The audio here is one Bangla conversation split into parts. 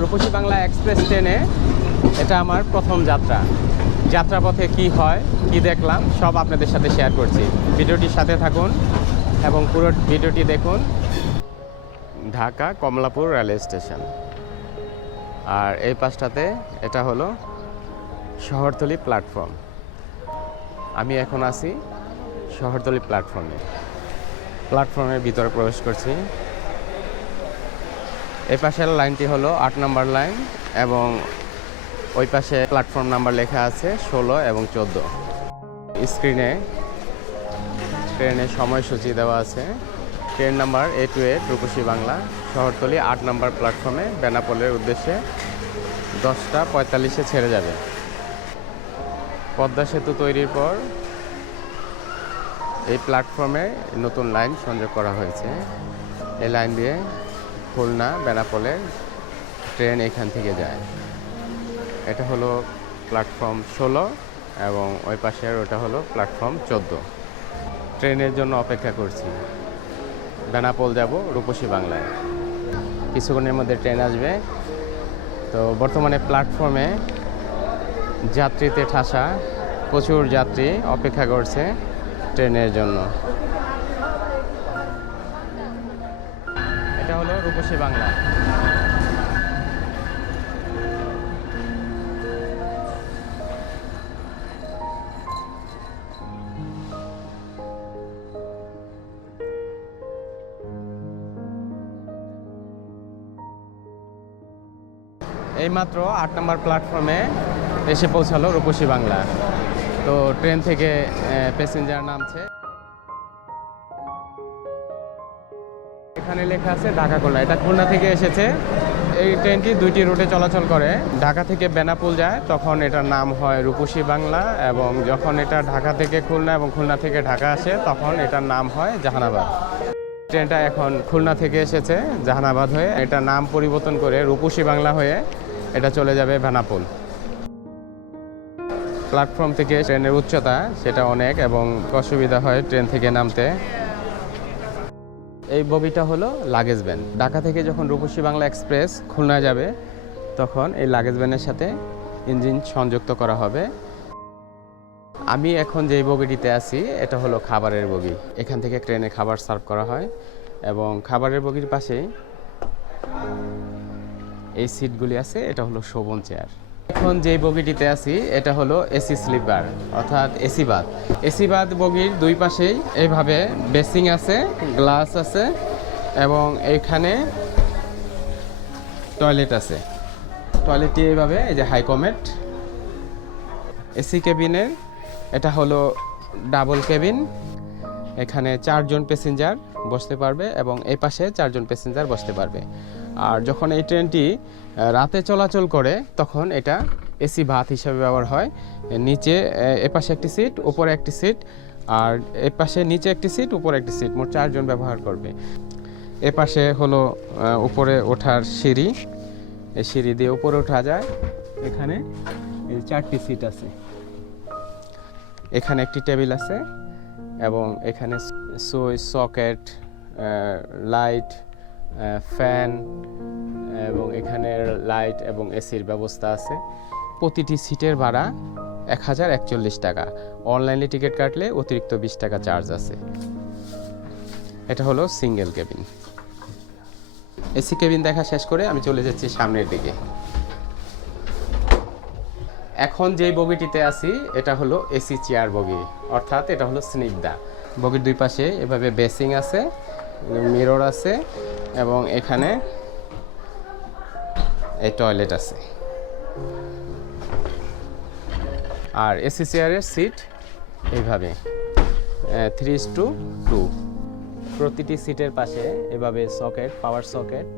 রূপসী বাংলা এক্সপ্রেস ট্রেনে এটা আমার প্রথম যাত্রা। যাত্রাপথে কি হয়, কি দেখলাম, সব আপনাদের সাথে শেয়ার করছি। ভিডিওটির সাথে থাকুন এবং পুরো ভিডিওটি দেখুন। Dhaka Kamalapur railway station. আর এই পাশটাতে এটা হলো শহরতলি প্ল্যাটফর্ম। আমি এখন আছি শহরতলি প্ল্যাটফর্মে। প্ল্যাটফর্মের ভিতরে প্রবেশ করছি। এই পাশের লাইনটি হলো আট নাম্বার লাইন এবং ওই পাশে প্ল্যাটফর্ম নাম্বার লেখা আছে ষোলো এবং চোদ্দ। স্ক্রিনে ট্রেনের সময়সূচি দেওয়া আছে। Train number A two eight Rupsi Bangla শহরতলি আট নাম্বার প্ল্যাটফর্মে বেনাপোলের উদ্দেশ্যে দশটা পঁয়তাল্লিশে ছেড়ে যাবে। পদ্মা সেতু তৈরির পর এই প্ল্যাটফর্মে নতুন লাইন সংযোগ করা হয়েছে। এই লাইন দিয়ে খুলনা বেনাপোলে ট্রেন এখান থেকে যায়। এটা হলো প্ল্যাটফর্ম ষোলো এবং ওই পাশের ওটা হলো প্ল্যাটফর্ম চোদ্দ। ট্রেনের জন্য অপেক্ষা করছি। বেনাপোল যাব রূপসী বাংলায়। কিছুক্ষণের মধ্যে ট্রেন আসবে। তো বর্তমানে প্ল্যাটফর্মে যাত্রীতে ঠাসা। প্রচুর যাত্রী অপেক্ষা করছে ট্রেনের জন্য। রূপসী বাংলা। এইমাত্র আট নম্বর প্ল্যাটফর্মে এসে পৌঁছালো রূপসী বাংলা। তো ট্রেন থেকে প্যাসেঞ্জার নামছে। এখানে লেখা আছে ঢাকা খুলনা। এটা খুলনা থেকে এসেছে। এই ট্রেনটি দুইটি রুটে চলাচল করে। ঢাকা থেকে বেনাপুল যায়, তখন এটার নাম হয় রূপসী বাংলা এবং যখন এটা ঢাকা থেকে খুলনা এবং খুলনা থেকে ঢাকা আসে, তখন এটার নাম হয় জাহানাবাদ। ট্রেনটা এখন খুলনা থেকে এসেছে, জাহানাবাদ হয়ে। এটা নাম পরিবর্তন করে রূপসী বাংলা হয়ে এটা চলে যাবে বেনাপুল। প্ল্যাটফর্ম থেকে ট্রেনের উচ্চতা, সেটা অনেক এবং অসুবিধা হয় ট্রেন থেকে নামতে। এই বগিটা হলো লাগেজ ভ্যান ঢাকা থেকে যখন রূপসী বাংলা এক্সপ্রেস খুলনা যাবে, তখন এই লাগেজ ভ্যানের সাথে ইঞ্জিন সংযুক্ত করা হবে। আমি এখন যেই বগিটিতে আছি, এটা হলো খাবারের বগি এখান থেকে ট্রেনে খাবার সার্ভ করা হয় এবং খাবারের বগির পাশেই এই সিটগুলি আছে, এটা হলো শোভন চেয়ার এখন যেই বগিটিতে আছি, এটা হলো এসি স্লিপার, অর্থাৎ এসি বাদ। এসি বাদ বগির দুই পাশেই এইভাবে বেসিং আছে, গ্লাস আছে, এবং এইখানে টয়লেট আছে। টয়লেটটি এইভাবে, এই যে হাইকমেট এসি কেবিনের এটা হলো ডাবল কেবিন। এখানে চারজন প্যাসেঞ্জার বসতে পারবে এবং এই পাশে চারজন প্যাসেঞ্জার বসতে পারবে। আর যখন এই ট্রেনটি রাতে চলাচল করে তখন এটা এসি ভাত হিসাবে ব্যবহার হয়। নিচে আহ, এ পাশে একটি সিট উপরে একটি সিট আর এ পাশে নিচে একটি সিট উপরে একটি সিট। মোট চারজন ব্যবহার করবে। এ পাশে হলো উপরে ওঠার সিঁড়ি। এই সিঁড়ি দিয়ে উপরে ওঠা যায়। এখানে চারটি সিট আছে। এখানে একটি টেবিল আছে এবং এখানে সুইচ সকেট লাইট ফ্যান, এবং এখানে লাইট এবং এসির ব্যবস্থা আছে। প্রতিটি সিটের ভাড়া এক হাজার একচল্লিশ টাকা। অনলাইনে টিকিট কাটলে অতিরিক্ত বিশ টাকা চার্জ আছে। এটা হলো সিঙ্গেল কেবিন। এসি কেবিন দেখা শেষ করে আমি চলে যাচ্ছি সামনের দিকে। এখন যেই বগিটিতে আছি, এটা হলো এসি চেয়ার বগি। অর্থাৎ এটা হলো স্নিগ্ধা। বগির দুই পাশে এভাবে বেসিং আছে। মিরর আছে এবং এখানে এই টয়লেট আছে। আর এসি চেয়ারের সিট এইভাবে থ্রি টু টু প্রতিটি সিটের পাশে এভাবে সকেট পাওয়ার সকেট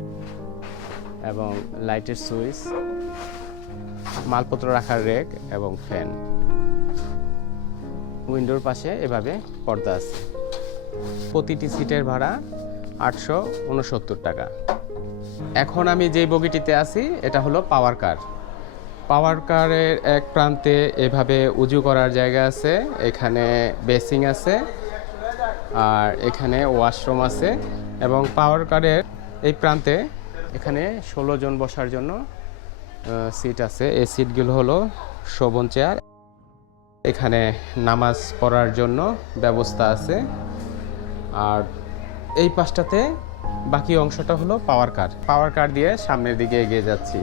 এবং লাইটের সুইচ মালপত্র রাখার রেক এবং ফ্যান উইন্ডোর পাশে এভাবে পর্দা আছে। প্রতিটি সিটের ভাড়া আটশো উনসত্তর টাকা। এখন আমি যেই বগিটিতে আছি, এটা হলো পাওয়ার কার। পাওয়ার কারের এক প্রান্তে এভাবে উজু করার জায়গা আছে, এখানে বেসিং আছে, আর এখানে ওয়াশরুম আছে, এবং পাওয়ার কারের এই প্রান্তে এখানে ষোলো জন বসার জন্য সিট আছে। এই সিটগুলো হলো শোভন চেয়ার এখানে নামাজ পড়ার জন্য ব্যবস্থা আছে। আর এই পাশটাতে বাকি অংশটা হলো পাওয়ার কার পাওয়ার কার দিয়ে সামনের দিকে এগিয়ে যাচ্ছি।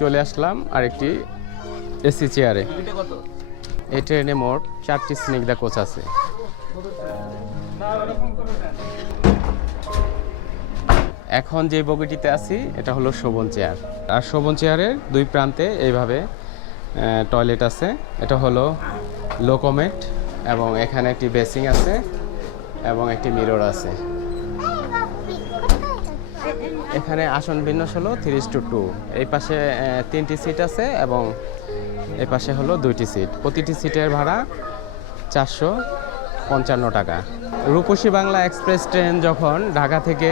চলে আসলাম আরেকটি এসি চেয়ারে এই ট্রেনে মোট চারটি স্নিগ্ধা কোচ আছে। এখন যে বগিটিতে আছি, এটা হলো শোভন চেয়ার আর শোভন চেয়ারের দুই প্রান্তে এইভাবে টয়লেট আছে। এটা হলো লোকোমেট এবং এখানে একটি বেসিং আছে এবং একটি মিরর আছে। এখানে আসন বিন্যাস হলো থ্রি টু টু এই পাশে তিনটি সিট আছে এবং এই পাশে হলো দুইটি সিট প্রতিটি সিটের ভাড়া চারশো পঞ্চান্ন টাকা। রূপসী বাংলা এক্সপ্রেস ট্রেন যখন ঢাকা থেকে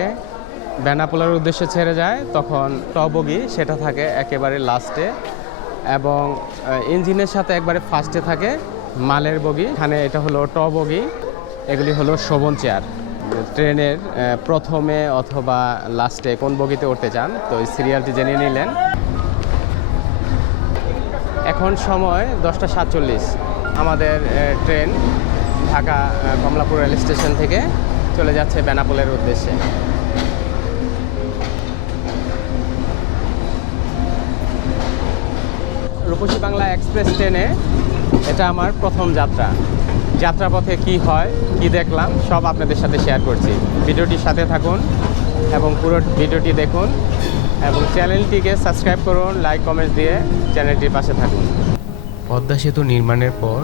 বেনাপোলার উদ্দেশ্যে ছেড়ে যায়, তখন টবগি সেটা থাকে একেবারে লাস্টে এবং ইঞ্জিনের সাথে একবারে ফার্স্টে থাকে। মালের বগি, এখানে এটা হলো ট বগি, এগুলি হলো শোভন চেয়ার। ট্রেনের প্রথমে অথবা লাস্টে কোন বগিতে উঠতে চান, তো সিরিয়ালটি জেনে নিলেন। এখন সময় দশটা সাতচল্লিশ। আমাদের train Dhaka Kamalapur rail station থেকে চলে যাচ্ছে বেনাপোলের উদ্দেশ্যে। রূপসী বাংলা এক্সপ্রেস ট্রেনে এটা আমার প্রথম যাত্রা। যাত্রাপথে কি হয়, কি দেখলাম, সব আপনাদের সাথে শেয়ার করছি। ভিডিওটির সাথে থাকুন এবং পুরো ভিডিওটি দেখুন এবং চ্যানেলটিকে সাবস্ক্রাইব করুন লাইক কমেন্ট দিয়ে চ্যানেলটির পাশে থাকুন। পদ্মা সেতু নির্মাণের পর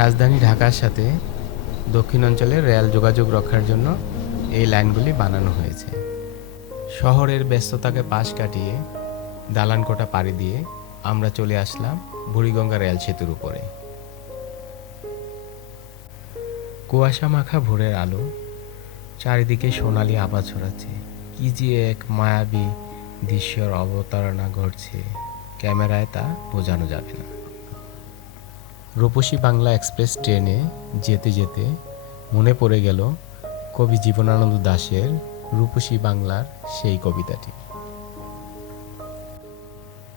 রাজধানী ঢাকার সাথে দক্ষিণাঞ্চলের রেল যোগাযোগ রক্ষার জন্য এই লাইনগুলি বানানো হয়েছে। শহরের ব্যস্ততাকে পাশ কাটিয়ে দালানকোটা পাড়ি দিয়ে আমরা চলে আসলাম বুড়িগঙ্গা রেল সেতুর উপরে। কুয়াশা মাখা ভোরের আলো, চারিদিকে সোনালি আভা ছড়াচ্ছে। কি যে এক মায়াবী দৃশ্যর অবতারণা ঘটছে, ক্যামেরায় তা বোঝানো যাবে না। রূপসী বাংলা এক্সপ্রেস ট্রেনে যেতে যেতে মনে পড়ে গেল কবি জীবনানন্দ দাশের রূপসী বাংলার সেই কবিতাটি।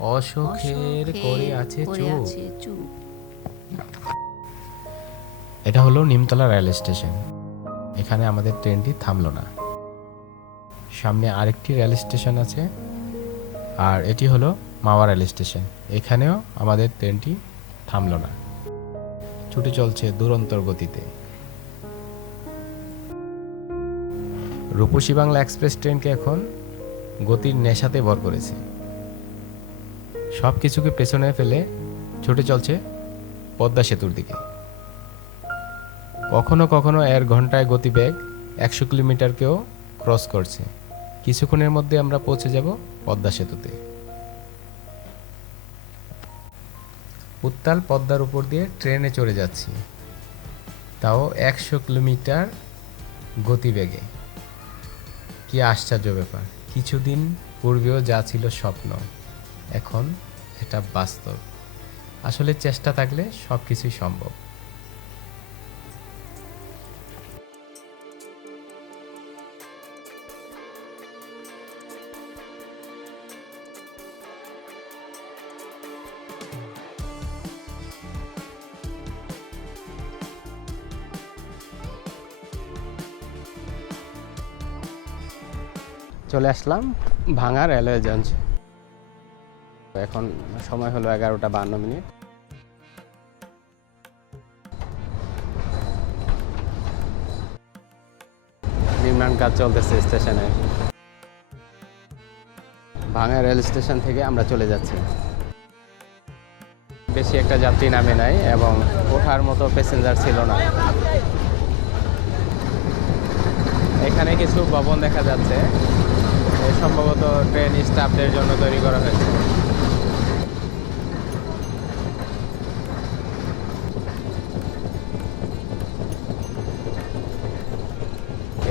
অশোকের করে আছে চুপ। এটা হলো নিমতলা রেল স্টেশন। এখানে আমাদের ট্রেনটি থামলো না। সামনে আরেকটি রেল স্টেশন আছে আর এটি হলো মাওয়া রেল স্টেশন। এখানেও আমাদের ট্রেনটি থামলো না। ছুটে চলছে দুরন্তর গতিতে। রূপসী বাংলা এক্সপ্রেস ট্রেনকে এখন গতির নেশাতে ভর করেছে। সব কিছুকে পেছনে ফেলে ছুটে চলছে পদ্মা সেতুর দিকে। কখনো কখনো এর ঘন্টায় গতিবেগ একশো কিলোমিটারকেও ক্রস করছে। কিছুক্ষণের মধ্যে আমরা পৌঁছে যাব পদ্মা সেতুতে। উত্তাল পদ্মার উপর দিয়ে ট্রেনে চড়ে যাচ্ছি। তাও একশো কিলোমিটার গতিবেগে। কি আশ্চর্য ব্যাপার, কিছুদিন পূর্বেও যা ছিল স্বপ্ন। এখন এটা বাস্তব। আসলে চেষ্টা থাকলে সব কিছুই সম্ভব। চলে আসলাম ভাঙা রেলওয়ে জঞ্জ এখন সময় হলো এগারোটা বান্ন মিনিট। নির্মাণ কাজ চলতেছে স্টেশনে। ভাঙা রেল স্টেশন থেকে আমরা চলে যাচ্ছি। বেশি একটা যাত্রী নামে নাই এবং ওঠার মতো প্যাসেঞ্জার ছিল না। এখানে কিছু ভবন দেখা যাচ্ছে। সম্ভবত ট্রেন স্টাফদের জন্য তৈরি করা হয়েছে।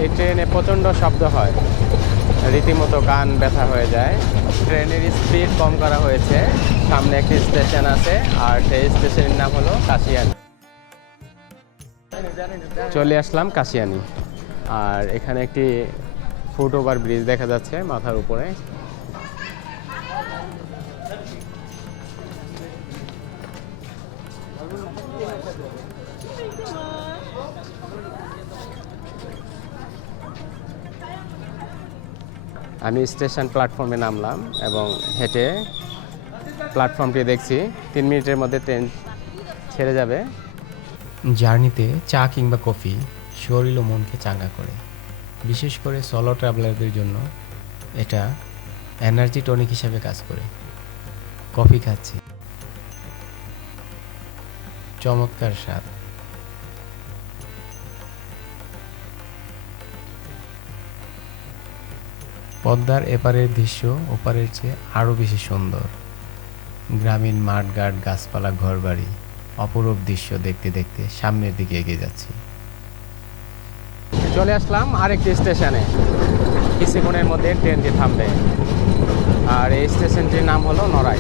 এই ট্রেনে প্রচণ্ড শব্দ হয়। রীতিমতো কান ব্যথা হয়ে যায়। ট্রেনের স্পিড কম করা হয়েছে। সামনে একটি স্টেশন আছে আর সেই স্টেশনের নাম হলো কাশিয়ানি। চলে আসলাম কাশিয়ানি। আর এখানে একটি ফুট ওভার ব্রিজ দেখা যাচ্ছে মাথার উপরে। আমি স্টেশন প্ল্যাটফর্মে নামলাম এবং হেঁটে প্ল্যাটফর্মটি দেখছি। তিন মিনিটের মধ্যে ট্রেন ছেড়ে যাবে। জার্নিতে চা কিংবা কফি শরীর ও মনকে চাঙ্গা করে। বিশেষ করে সলো ট্রাভেলারদের জন্য এটা এনার্জি টনিক হিসাবে কাজ করে। কফি খাচ্ছি। চমৎকার স্বাদ। পদ্মার এপারের দৃশ্য ওপারের চেয়ে আরও বেশি সুন্দর। গ্রামীণ মাঠঘাট গাছপালা ঘরবাড়ি, অপরূপ দৃশ্য দেখতে দেখতে সামনের দিকে এগিয়ে যাচ্ছি। চলে আসলাম আরেকটি স্টেশনে। কিছুক্ষণের মধ্যে ট্রেনটি থামবে। আর এই স্টেশনটির নাম হলো নড়াই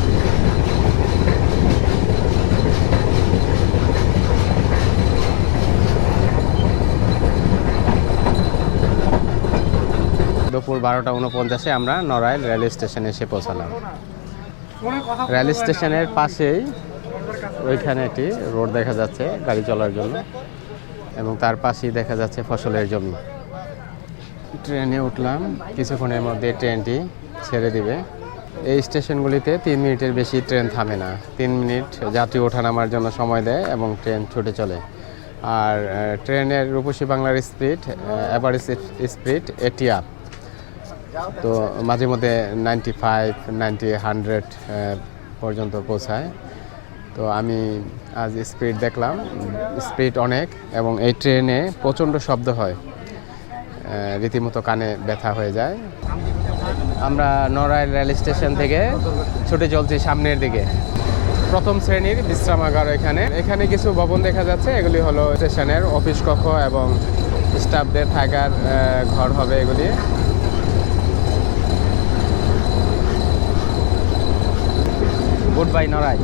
দুপুর বারোটা উনপঞ্চাশে আমরা নড়াইল রেল স্টেশনে এসে পৌঁছালাম। রেল স্টেশনের পাশেই ওইখানে একটি রোড দেখা যাচ্ছে গাড়ি চলার জন্য এবং তার পাশেই দেখা যাচ্ছে ফসলের জমি। ট্রেনে উঠলাম, কিছুক্ষণের মধ্যে ট্রেনটি ছেড়ে দিবে। এই স্টেশনগুলিতে তিন মিনিটের বেশি ট্রেন থামে না। তিন মিনিট যাত্রী ওঠানামার জন্য সময় দেয় এবং ট্রেন ছুটে চলে। আর ট্রেনের রূপসী বাংলার স্পিড অ্যাভারেজ স্পিড এটি আপ তো মাঝে মধ্যে নাইনটি ফাইভ, নাইনটি হান্ড্রেড পর্যন্ত পৌঁছায়। তো আমি আজ স্পিড দেখলাম। স্পিড অনেক এবং এই ট্রেনে প্রচণ্ড শব্দ হয়। রীতিমতো কানে ব্যথা হয়ে যায়। আমরা নড়াইল রেল স্টেশন থেকে ছুটে চলছি সামনের দিকে। প্রথম শ্রেণির বিশ্রামাগার এখানে। এখানে কিছু ভবন দেখা যাচ্ছে। এগুলি হলো স্টেশনের অফিস কক্ষ এবং স্টাফদের থাকার ঘর হবে এগুলি। Good bye নড়াই।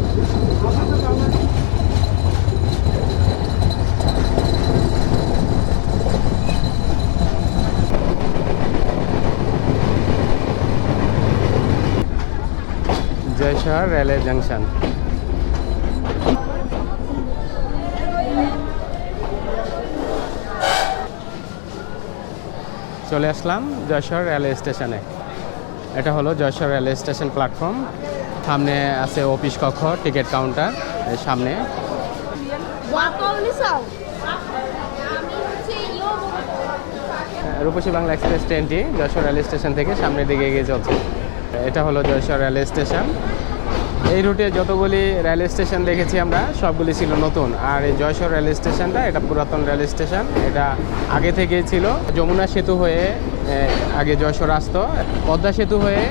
জয়শহর রেলের জাংশন। চলে আসলাম যশোর রেলওয়ে স্টেশনে। এটা হলো যশোর রেলওয়ে স্টেশন প্ল্যাটফর্ম। সামনে আছে অফিস কক্ষ টিকিট কাউন্টার সামনে। রূপসী বাংলা এক্সপ্রেস ট্রেনটি যশোর রেল স্টেশন থেকে সামনের দিকে এগিয়ে চলছে। এটা হলো যশোর রেল স্টেশন। এই রুটে যতগুলি রেল স্টেশন দেখেছি আমরা সবগুলি ছিল নতুন। আর এই যশোর রেল স্টেশনটা এটা পুরাতন রেল স্টেশন এটা আগে থেকেই ছিল। যমুনা সেতু হয়ে আগে যশোর আসতো। পদ্মা সেতু হয়ে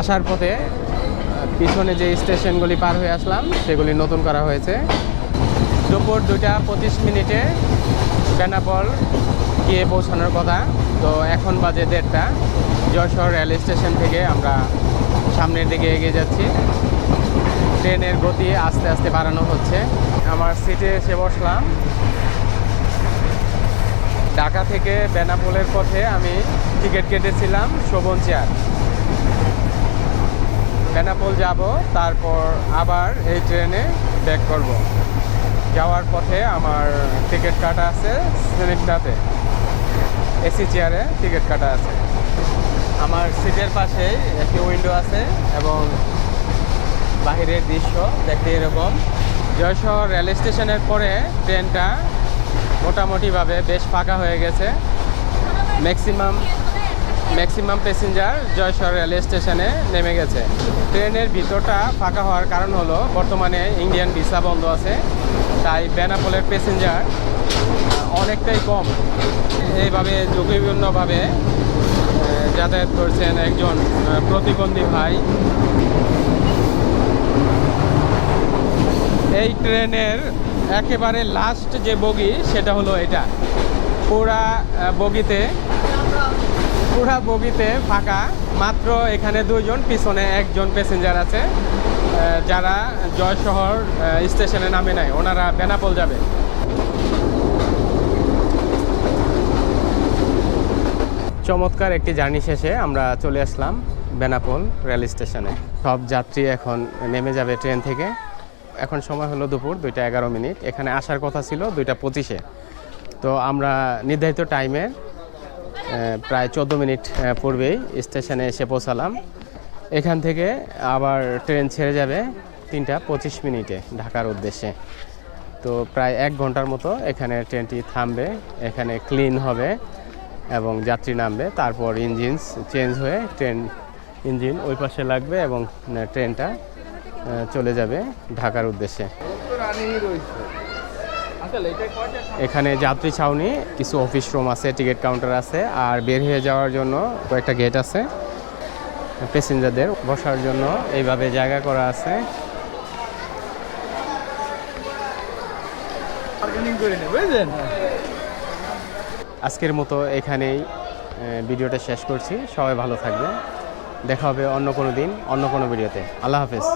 আসার পথে পিছনে যে স্টেশনগুলি পার হয়ে আসলাম, সেগুলি নতুন করা হয়েছে। দুপুর দুটা পঁচিশ মিনিটে বেনাপল গিয়ে পৌঁছানোর কথা। তো এখন বাজে দেড়টা। যশোর রেল স্টেশন থেকে আমরা সামনের দিকে এগিয়ে যাচ্ছি। ট্রেনের গতি আস্তে আস্তে বাড়ানো হচ্ছে। আমার সিটে এসে বসলাম। ঢাকা থেকে বেনাপোলের পথে আমি টিকিট কেটেছিলাম শোভন চেয়ার। বেনাপোল যাব, তারপর আবার এই ট্রেনে ব্যাক করব। যাওয়ার পথে আমার টিকিট কাটা আছে স্লিপটাতে এসি চেয়ারে টিকিট কাটা আছে। আমার সিটের পাশেই একটি উইন্ডো আছে এবং বাহিরের দৃশ্য দেখতে এরকম। জয়শহর রেল স্টেশনের পরে ট্রেনটা মোটামুটিভাবে বেশ ফাঁকা হয়ে গেছে। Maximum maximum passenger Joyshahar rail স্টেশনে নেমে গেছে। ট্রেনের ভিতরটা ফাঁকা হওয়ার কারণ হলো বর্তমানে ইন্ডিয়ান ভিসা বন্ধ আছে, তাই বেনাপোলের প্যাসেঞ্জার অনেকটাই কম। এইভাবে ঝুঁকিপূর্ণভাবে যাতায়াত করছেন একজন প্রতিবন্ধী ভাই। এই ট্রেনের একেবারে লাস্ট যে বগি, সেটা হলো এটা। পুরা বগিতে পুরা বগিতে ফাঁকা, মাত্র এখানে দুইজন, পিছনে একজন প্যাসেঞ্জার আছে। যারা জয়শহর স্টেশনে নামে নাই, ওনারা বেনাপোল যাবে। চমৎকার একটি জার্নি শেষে আমরা চলে আসলাম বেনাপোল রেল স্টেশনে। সব যাত্রী এখন নেমে যাবে ট্রেন থেকে। এখন সময় হলো দুপুর দুইটা এগারো মিনিট। এখানে আসার কথা ছিল দুইটা পঁচিশে। তো আমরা নির্ধারিত টাইমে প্রায় চোদ্দ মিনিট পূর্বেই স্টেশনে এসে পৌঁছালাম। এখান থেকে আবার ট্রেন ছেড়ে যাবে তিনটা পঁচিশ মিনিটে ঢাকার উদ্দেশ্যে। তো প্রায় এক ঘণ্টার মতো এখানে ট্রেনটি থামবে, এখানে ক্লিন হবে এবং যাত্রী নামবে, তারপর ইঞ্জিন চেঞ্জ হয়ে ট্রেন, ইঞ্জিন ওই পাশে লাগবে এবং ট্রেনটা চলে যাবে ঢাকার উদ্দেশ্যে। এখানে যাত্রী ছাউনি কিছু অফিস রুম আছে টিকিট কাউন্টার আছে আর বের হয়ে যাওয়ার জন্য কয়েকটা গেট আছে প্যাসেঞ্জারদের বসার জন্য। এইভাবে জায়গা করা আছে। আজকের মতো এখানেই ভিডিওটা শেষ করছি। সবাই ভালো থাকবে দেখা হবে অন্য কোনো দিন অন্য কোনো ভিডিওতে। আল্লাহ হাফেজ।